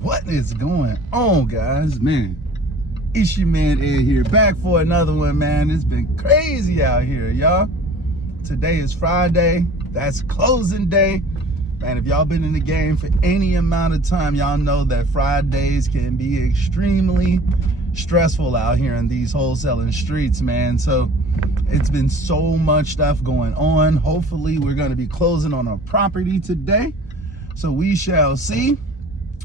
What is going on, guys? Man, it's your man Ed here, back for another one, man. It's been crazy out here, y'all. Today is Friday. That's closing day. Man, if y'all been in the game for any amount of time, y'all know that Fridays can be extremely stressful out here in these wholesaling streets, man. So it's been so much stuff going on. Hopefully we're going to be closing on a property today, so we shall see.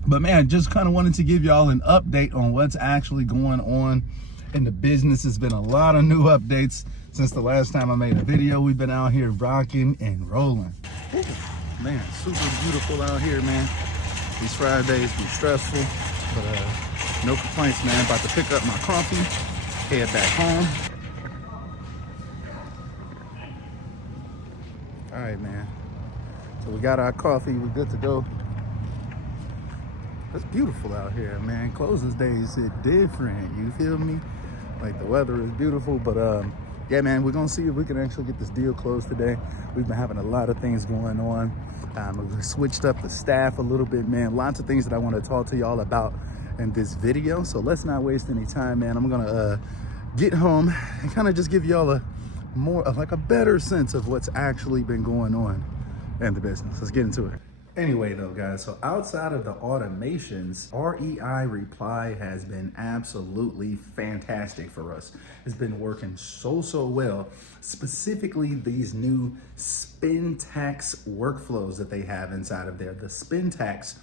But man, just kind of wanted to give y'all an update on what's actually going on in the business. There's been a lot of new updates since the last time I made a video. We've been out here rocking and rolling. Ooh, man, super beautiful out here, man. These Fridays be stressful, but no complaints, man. About to pick up my coffee, head back home. All right, man. So we got our coffee, we're good to go. It's beautiful out here, man. Closing days hit different, you feel me? Like, the weather is beautiful, but yeah, man, we're gonna see if we can actually get this deal closed today. We've been having a lot of things going on. We switched up the staff a little bit, man. Lots of things that I want to talk to y'all about in this video, so let's not waste any time, man. I'm gonna get home and kind of just give y'all a better sense of what's actually been going on in the business. Let's get into it. Anyway, though, guys, so outside of the automations, REI Reply has been absolutely fantastic for us. It's been working so well. Specifically, these new spin tax workflows that they have inside of there. The spin tax,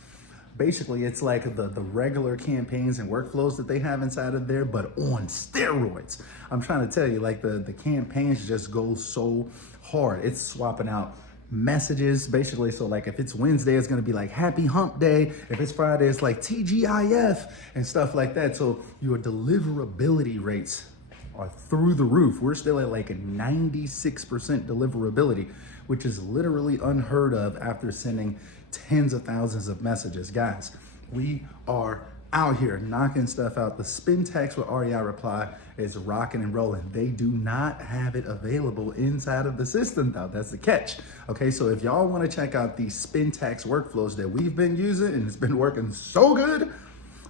basically, it's like the regular campaigns and workflows that they have inside of there, but on steroids. I'm trying to tell you, like, the campaigns just go so hard. It's swapping out messages, basically. So like, if it's Wednesday, it's gonna be like happy hump day. If it's Friday, it's like TGIF and stuff like that. So your deliverability rates are through the roof. We're still at like a 96% deliverability, which is literally unheard of after sending tens of thousands of messages. Guys, we are out here knocking stuff out. The spin tax with REI Reply is rocking and rolling. They do not have it available inside of the system, though. That's the catch. Okay, so if y'all want to check out these spin tax workflows that we've been using, and it's been working so good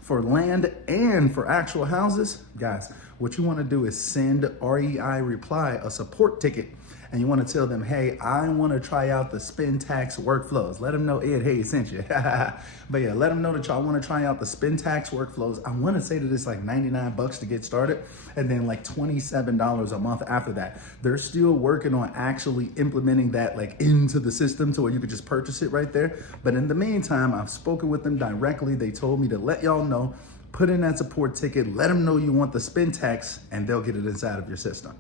for land and for actual houses, guys, what you want to do is send REI Reply a support ticket, and you want to tell them, hey, I want to try out the spin tax workflows. Let them know Ed, hey, sent you. But yeah, let them know that y'all want to try out the spin tax workflows. I want to say that it's like 99 bucks to get started, and then like $27 a month after that. They're still working on actually implementing that like into the system to where you could just purchase it right there. But in the meantime, I've spoken with them directly. They told me to let y'all know, put in that support ticket, let them know you want the spin tax, and they'll get it inside of your system.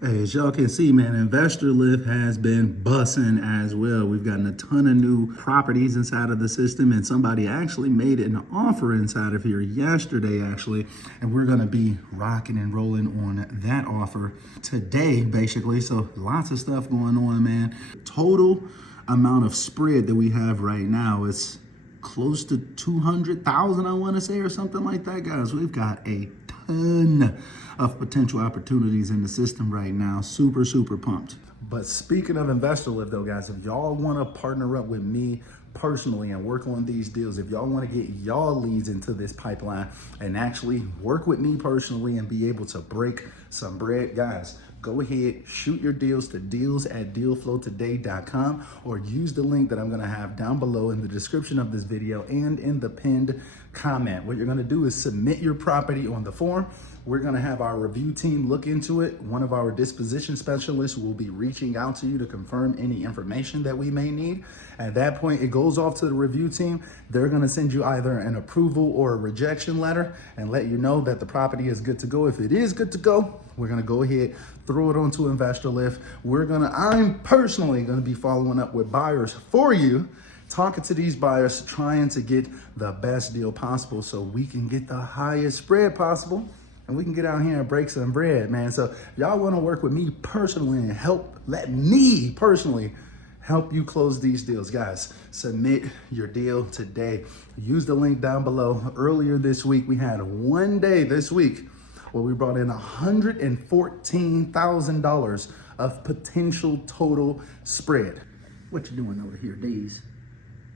Hey, as y'all can see, man, investorlift has been bussing as well. We've gotten a ton of new properties inside of the system, and somebody actually made an offer inside of here yesterday, actually, and we're gonna be rocking and rolling on that offer today, basically. So lots of stuff going on, man. Total amount of spread that we have right now is close to 200,000, I want to say, or something like that, guys. We've got a ton of potential opportunities in the system right now. Super pumped. But speaking of investorlift, though, guys, if y'all want to partner up with me personally and work on these deals, if y'all want to get y'all leads into this pipeline and actually work with me personally and be able to break some bread, guys, go ahead, shoot your deals to deals@dealflowtoday.com, or use the link that I'm going to have down below in the description of this video and in the pinned comment. What you're going to do is submit your property on the form. We're going to have our review team look into it. One of our disposition specialists will be reaching out to you to confirm any information that we may need. At that point, it goes off to the review team. They're going to send you either an approval or a rejection letter and let you know that the property is good to go. If it is good to go, we're going to go ahead, throw it onto investorlift. I'm personally going to be following up with buyers for you, talking to these buyers, trying to get the best deal possible so we can get the highest spread possible, and we can get out here and break some bread, man. So if y'all want to work with me personally and let me personally help you close these deals, guys, submit your deal today. Use the link down below. Earlier this week, we had one day this week where we brought in $114,000 of potential total spread. What you doing over here, Days?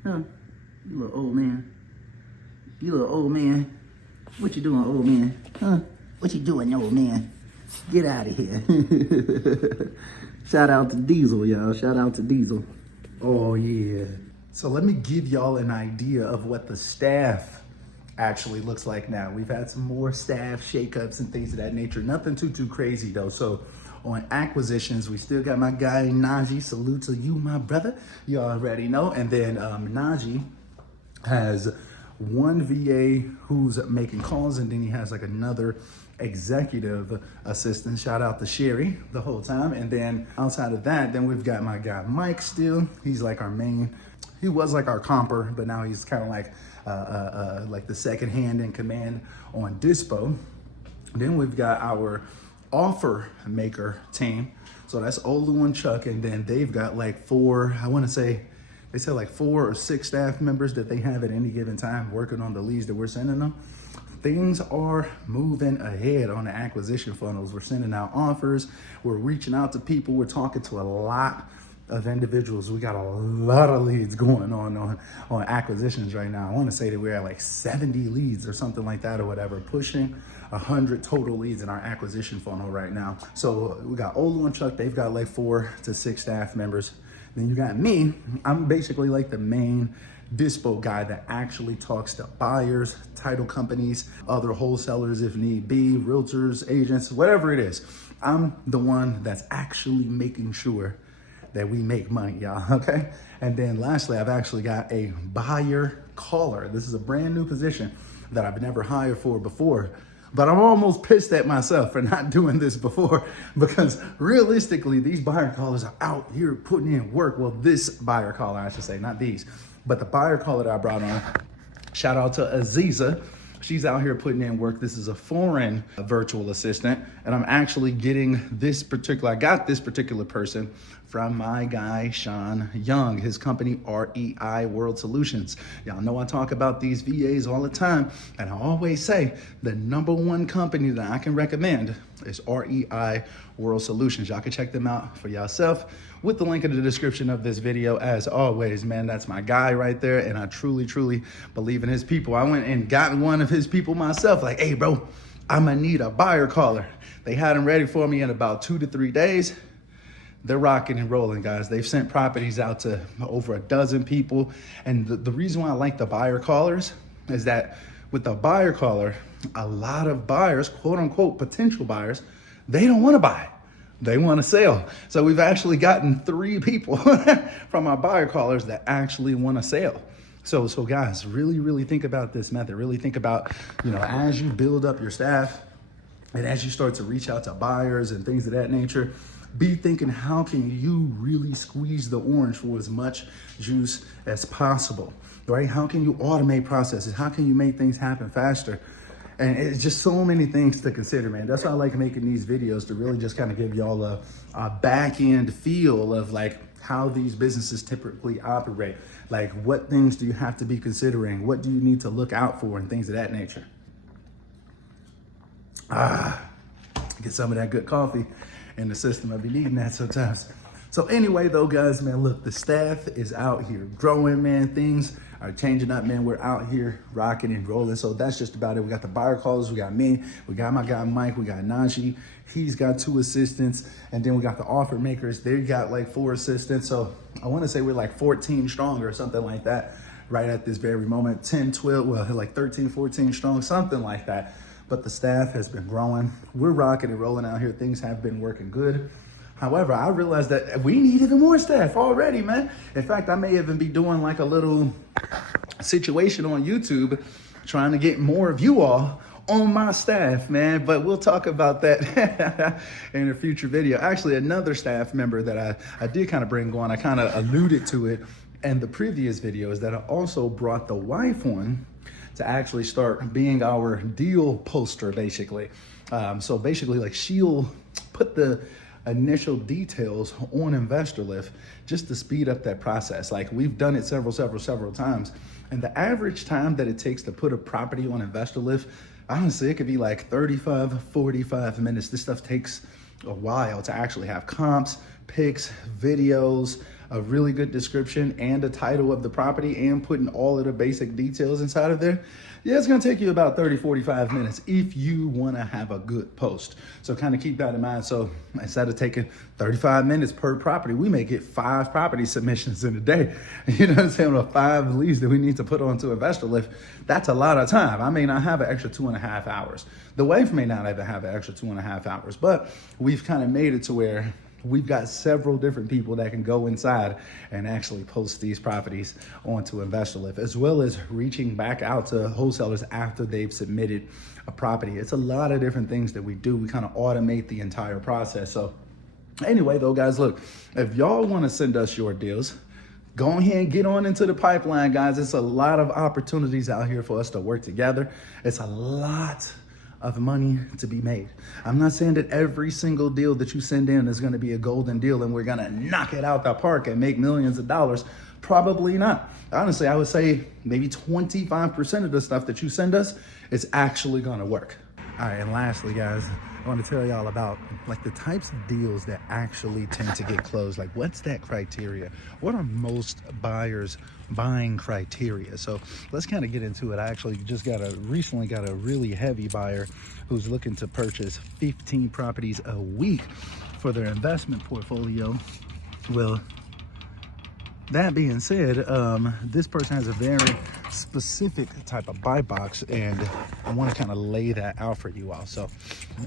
Huh? You little old man. You little old man. What you doing, old man? Huh? What you doing, old man? Get out of here. Shout out to Diesel, y'all. Shout out to Diesel. Oh, yeah. So let me give y'all an idea of what the staff actually looks like now. We've had some more staff shakeups and things of that nature. Nothing too crazy, though. So on acquisitions, we still got my guy, Najee. Salute to you, my brother. You already know. And then Najee has one VA who's making calls, and then he has like another executive assistant. Shout out to Sherry the whole time. And then outside of that, then we've got my guy Mike still. He's like our main, he was like our comper, but now he's kind of like the second hand in command on Dispo. Then we've got our offer maker team. So that's Olu and Chuck, and then they've got like four, I want to say, they said like 4 or 6 staff members that they have at any given time working on the leads that we're sending them. Things are moving ahead on the acquisition funnels. We're sending out offers. We're reaching out to people. We're talking to a lot of individuals. We got a lot of leads going on acquisitions right now. I want to say that we're at like 70 leads or something like that or whatever, pushing 100 total leads in our acquisition funnel right now. So we got Olu and Chuck. They've got like 4 to 6 staff members. Then you got me. I'm basically like the main Dispo guy that actually talks to buyers, title companies, other wholesalers if need be, realtors, agents, whatever it is. I'm the one that's actually making sure that we make money, y'all, okay? And then lastly, I've actually got a buyer caller. This is a brand new position that I've never hired for before. But I'm almost pissed at myself for not doing this before, because realistically, these buyer callers are out here putting in work. Well, this buyer caller, I should say, not these, but the buyer caller that I brought on, shout out to Aziza. She's out here putting in work. This is a foreign virtual assistant, and I'm actually getting I got this particular person from my guy, Sean Young, his company, REI World Solutions. Y'all know I talk about these VAs all the time, and I always say the #1 company that I can recommend is REI World Solutions. Y'all can check them out for yourself with the link in the description of this video. As always, man, that's my guy right there, and I truly believe in his people. I went and got one of his people myself, like, hey, bro, I'm gonna need a buyer caller. They had him ready for me in about 2 to 3 days. They're rocking and rolling, guys. They've sent properties out to over a dozen people. And the reason why I like the buyer callers is that with the buyer caller, a lot of buyers, quote unquote, potential buyers, they don't want to buy. They want to sell. So we've actually gotten 3 people from our buyer callers that actually want to sell. So guys, really think about this method. Really think about, as you build up your staff and as you start to reach out to buyers and things of that nature, be thinking, how can you really squeeze the orange for as much juice as possible, right? How can you automate processes? How can you make things happen faster? And it's just so many things to consider, man. That's why I like making these videos, to really just kind of give y'all a back end feel of like how these businesses typically operate. Like, what things do you have to be considering? What do you need to look out for and things of that nature? Get some of that good coffee in the system. I've been needing that sometimes. So anyway, though, guys, man, look, the staff is out here growing, man. Things are changing up, man. We're out here rocking and rolling. So that's just about it. We got the buyer callers. We got me. We got my guy, Mike. We got Najee. He's got 2 assistants. And then we got the offer makers. They got like 4 assistants. So I want to say we're like 14 strong or something like that right at this very moment. 10, 12, well, like 13, 14 strong, something like that. But the staff has been growing. We're rocking and rolling out here. Things have been working good. However, I realized that we need even more staff already, man. In fact, I may even be doing like a little situation on YouTube, trying to get more of you all on my staff, man. But we'll talk about that in a future video. Actually, another staff member that I did kind of bring on, I kind of alluded to it in the previous video, is that I also brought the wife on to actually start being our deal poster, basically. So basically, like, she'll put the initial details on investorlift just to speed up that process. Like, we've done it several times, and the average time that it takes to put a property on investorlift, honestly, it could be like 35, 45 minutes. This stuff takes a while to actually have comps, pics, videos, a really good description and a title of the property and putting all of the basic details inside of there, yeah, it's gonna take you about 30, 45 minutes if you wanna have a good post. So kind of keep that in mind. So instead of taking 35 minutes per property, we may get 5 property submissions in a day. You know what I'm saying? Or 5 leads that we need to put onto InvestorLift. That's a lot of time. I may not have an extra 2.5 hours. The wife may not ever have an extra 2.5 hours, but we've kind of made it to where we've got several different people that can go inside and actually post these properties onto InvestorLift, as well as reaching back out to wholesalers after they've submitted a property. It's a lot of different things that we do. We kind of automate the entire process. So anyway, though, guys, look, if y'all want to send us your deals, go ahead and get on into the pipeline, guys. It's a lot of opportunities out here for us to work together. It's a lot of money to be made. I'm not saying that every single deal that you send in is going to be a golden deal and we're going to knock it out the park and make millions of dollars. Probably not. Honestly, I would say maybe 25% of the stuff that you send us is actually going to work. All right, and lastly, guys, I want to tell y'all about like the types of deals that actually tend to get closed. Like, what's that criteria? What are most buyers' buying criteria? So let's kind of get into it. I actually just recently got a really heavy buyer who's looking to purchase 15 properties a week for their investment portfolio. Well, that being said, this person has a very specific type of buy box, and I want to kind of lay that out for you all. So,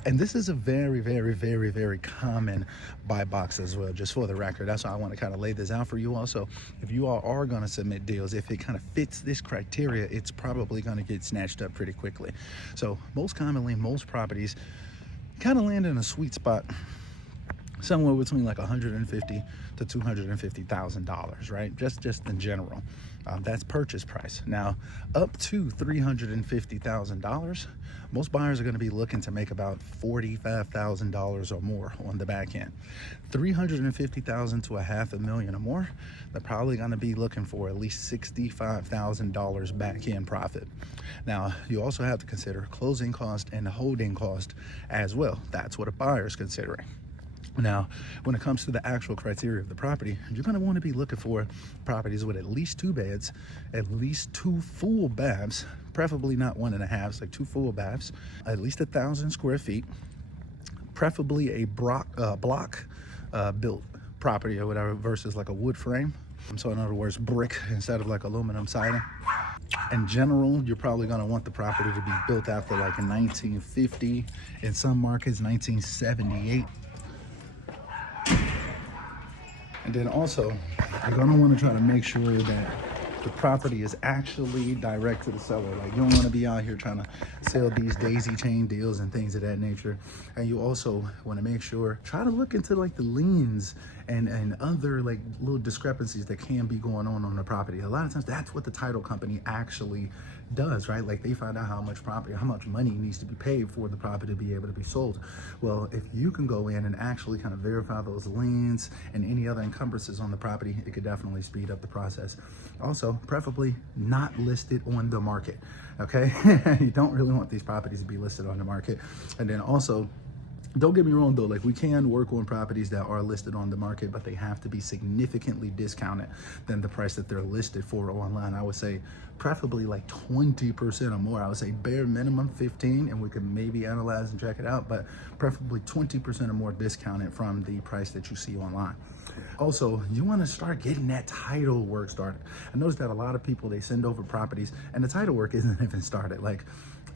and this is a very, very, very, very common buy box as well, just for the record. That's why I want to kind of lay this out for you all. So if you all are going to submit deals, if it kind of fits this criteria, it's probably going to get snatched up pretty quickly. So most commonly, most properties kind of land in a sweet spot somewhere between like $150,000 to $250,000, right? Just in general. That's purchase price. Now, up to $350,000, most buyers are going to be looking to make about $45,000 or more on the back end. $350,000 to $500,000 or more, they're probably going to be looking for at least $65,000 back end profit. Now, you also have to consider closing cost and holding cost as well. That's what a buyer is considering. Now, when it comes to the actual criteria of the property, you're going to want to be looking for properties with at least 2 beds, at least 2 full baths, preferably not 1.5, like 2 full baths, at least 1,000 square feet, preferably a block built property or whatever versus like a wood frame. So in other words, brick instead of like aluminum siding. In general, you're probably going to want the property to be built after like 1950, in some markets 1978. And then also, you're gonna want to try to make sure that the property is actually direct to the seller. Like, you don't want to be out here trying to sell these daisy chain deals and things of that nature. And you also want to make sure, try to look into like the liens and other like little discrepancies that can be going on the property. A lot of times that's what the title company actually does, right? Like, they find out how much money needs to be paid for the property to be able to be sold. Well, if you can go in and actually kind of verify those liens and any other encumbrances on the property, it could definitely speed up the process. Also, preferably not listed on the market, okay? You don't really want these properties to be listed on the market. And then also, don't get me wrong though, like, we can work on properties that are listed on the market, but they have to be significantly discounted than the price that they're listed for online. I would say preferably like 20% or more. I would say bare minimum 15, and we could maybe analyze and check it out, but preferably 20% or more discounted from the price that you see online. Also, you want to start getting that title work started. I noticed that a lot of people, they send over properties and the title work isn't even started. Like,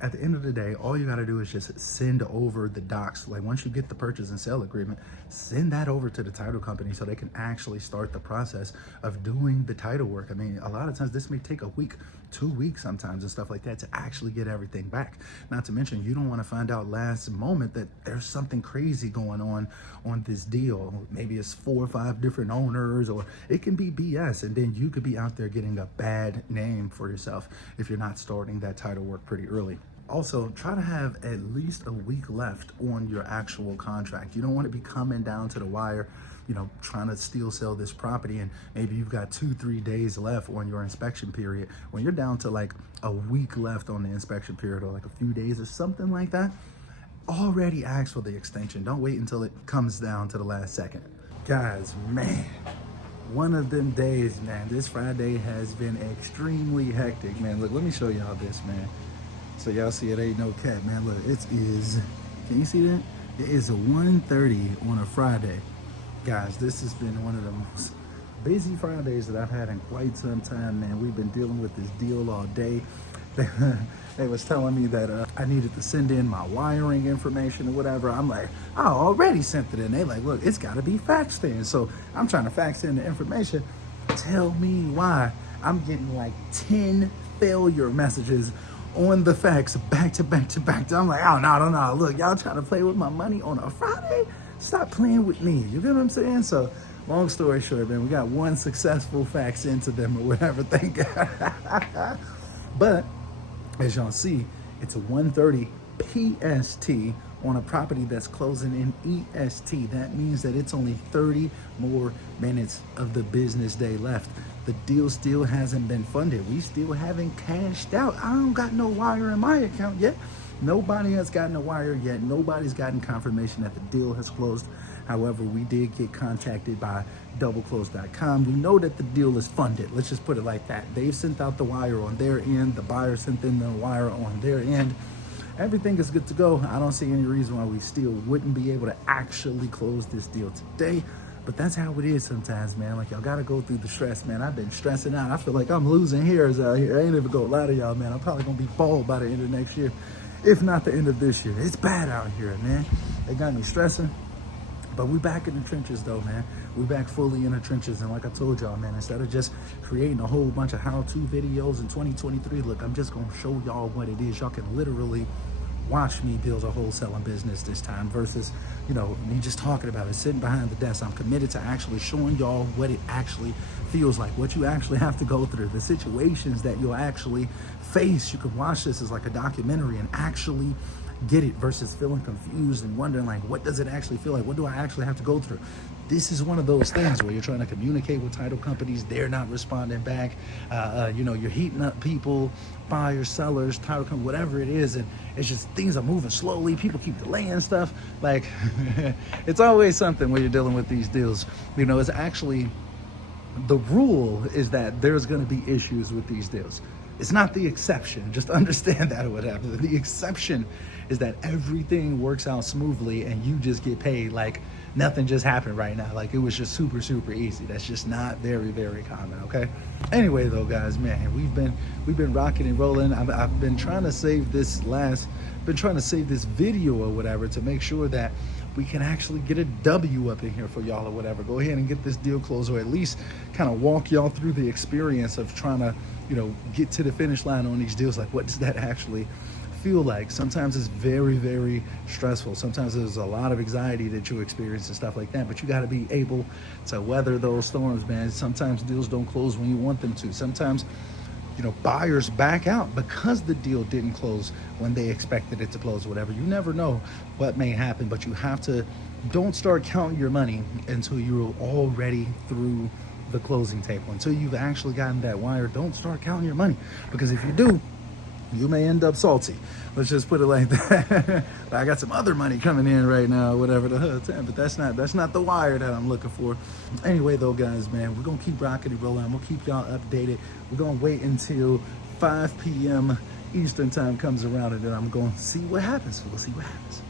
at the end of the day, all you got to do is just send over the docs. Like, once you get the purchase and sale agreement, send that over to the title company so they can actually start the process of doing the title work. I mean, a lot of times this may take a week, 2 weeks sometimes and stuff like that to actually get everything back. Not to mention, you don't want to find out last moment that there's something crazy going on this deal. Maybe it's 4 or 5 different owners, or it can be BS, and then you could be out there getting a bad name for yourself if you're not starting that title work pretty early. Also, try to have at least a week left on your actual contract. You don't want to be coming down to the wire, you know, trying to still sell this property, and maybe you've got 2-3 days left on your inspection period. When you're down to like a week left on the inspection period, or like a few days or something like that, already ask for the extension. Don't wait until it comes down to the last second. Guys, man, one of them days, man. This Friday has been extremely hectic, man. Look, let me show y'all this, man. So y'all see it ain't no cat, man. Look, it is, can you see that? It is a 1:30 on a Friday. Guys, this has been one of the most busy Fridays that I've had in quite some time, man. We've been dealing with this deal all day. They was telling me that I needed to send in my wiring information or whatever. I'm like, I already sent it in. They like, look, it's got to be faxed in. So I'm trying to fax in the information. Tell me why I'm getting like 10 failure messages on the fax back to back to back. I'm like, oh, no. Look, y'all trying to play with my money on a Friday? Stop playing with me. You get what I'm saying? So long story short, man, we got one successful fax into them or whatever. Thank God. But as y'all see, it's a 1:30 PST on a property that's closing in EST. That means that it's only 30 more minutes of the business day left. The deal still hasn't been funded. We still haven't cashed out. I don't got no wire in my account yet. Nobody has gotten a wire yet. Nobody's gotten confirmation that the deal has closed. However, we did get contacted by doubleclose.com. We know that the deal is funded. Let's just put it like that. They've sent out the wire on their end. The buyer sent in the wire on their end. Everything is good to go. I don't see any reason why we still wouldn't be able to actually close this deal today. But that's how it is sometimes, man. Like, y'all gotta go through the stress, man. I've been stressing out. I feel like I'm losing hairs out here. I ain't even gonna lie to y'all, man. I'm probably gonna be bald by the end of next year, if not the end of this year. It's bad out here, man. It got me stressing. But we back in the trenches though, man. We back fully in the trenches. And like I told y'all, man, instead of just creating a whole bunch of how-to videos in 2023, look, I'm just gonna show y'all what it is. Y'all can literally watch me build a wholesaling business this time versus, you know, me just talking about it, sitting behind the desk. I'm committed to actually showing y'all what it actually feels like, what you actually have to go through, the situations that you'll actually face. You can watch this as like a documentary and actually get it versus feeling confused and wondering like, what does it actually feel like? What do I actually have to go through? This is one of those things where you're trying to communicate with title companies. They're not responding back. You know, you're heating up people, buyers, sellers, title company, whatever it is. And it's just things are moving slowly. People keep delaying stuff. Like, it's always something when you're dealing with these deals. You know, it's actually, the rule is that there's going to be issues with these deals. It's not the exception. Just understand that what happens. The exception is that everything works out smoothly and you just get paid like nothing just happened right now. Like it was just super, super easy. That's just not very, very common, okay? Anyway though, guys, man, we've been rocking and rolling. I've been trying to save this video or whatever to make sure that we can actually get a W up in here for y'all or whatever. Go ahead and get this deal closed, or at least kind of walk y'all through the experience of trying to, you know, get to the finish line on these deals. Like, what does that actually feel like? Sometimes it's very, very stressful. Sometimes there's a lot of anxiety that you experience and stuff like that, but you got to be able to weather those storms, man. Sometimes deals don't close when you want them to. Sometimes, you know, buyers back out because the deal didn't close when they expected it to close, whatever. You never know what may happen, but you have to, don't start counting your money until you're already through the closing table. Until you've actually gotten that wire, don't start counting your money, because if you do, you may end up salty. Let's just put it like that. I got some other money coming in right now, whatever the hell, but that's not the wire that I'm looking for. Anyway though, guys, man, we're gonna keep rocking and rolling. I'm gonna keep y'all updated. We're gonna wait until 5 p.m. Eastern time comes around, and then I'm gonna see what happens. We'll see what happens.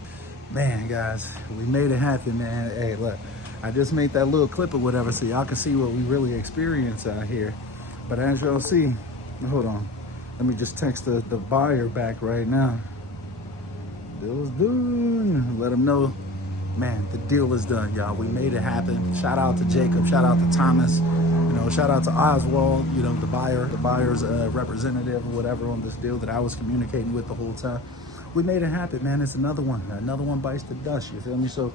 Man, guys, we made it happen, man. Hey, look, I just made that little clip or whatever so y'all can see what we really experience out here. But as y'all see, hold on. Let me just text the buyer back right now. Deal is done. Let them know, man, the deal is done, y'all. We made it happen. Shout out to Jacob. Shout out to Thomas. You know, shout out to Oswald, you know, the buyer's representative or whatever on this deal that I was communicating with the whole time. We made it happen, man. It's another one. Another one bites the dust, you feel me? So,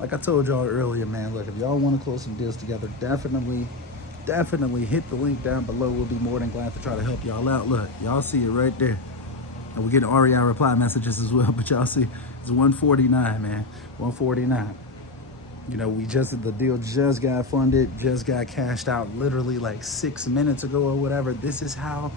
like I told y'all earlier, man, look, if y'all want to close some deals together, definitely hit the link down below. We'll be more than glad to try to help y'all out. Look, y'all see it right there. And we're getting REI reply messages as well, but y'all see it's 149, man. 149. You know, the deal just got funded, just got cashed out literally like 6 minutes ago or whatever. This is how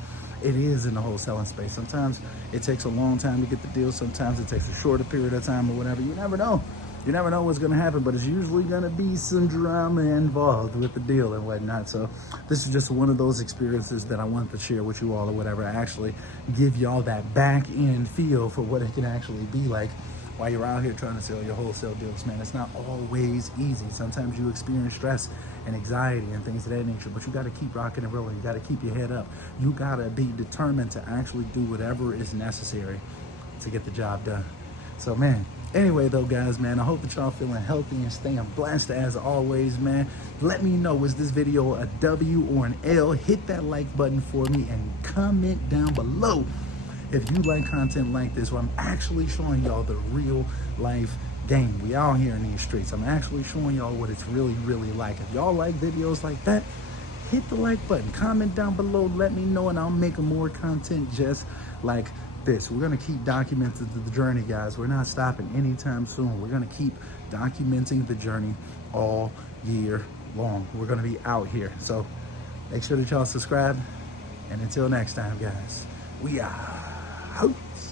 it is in the wholesaling space. Sometimes it takes a long time to get the deal. Sometimes it takes a shorter period of time or whatever. You never know. you never know what's gonna happen, but it's usually gonna be some drama involved with the deal and whatnot. So this is just one of those experiences that I wanted to share with you all or whatever. I actually give y'all that back end feel for what it can actually be like while you're out here trying to sell your wholesale deals, man. It's not always easy. Sometimes you experience stress and anxiety and things of that nature, but you got to keep rocking and rolling. You got to keep your head up. You got to be determined to actually do whatever is necessary to get the job done. So, man, anyway, though, guys, man, I hope that y'all feeling healthy and staying blessed as always, man. Let me know, was this video a W or an L? Hit that like button for me and comment down below if you like content like this, where I'm actually showing y'all the real life game. We all here in these streets. I'm actually showing y'all what it's really, really like. If y'all like videos like that, hit the like button, comment down below, let me know, and I'll make more content just like this. We're gonna keep documenting the journey, guys. We're not stopping anytime soon. We're gonna keep documenting the journey all year long. We're gonna be out here. So make sure that y'all subscribe, and until next time, guys, we are out.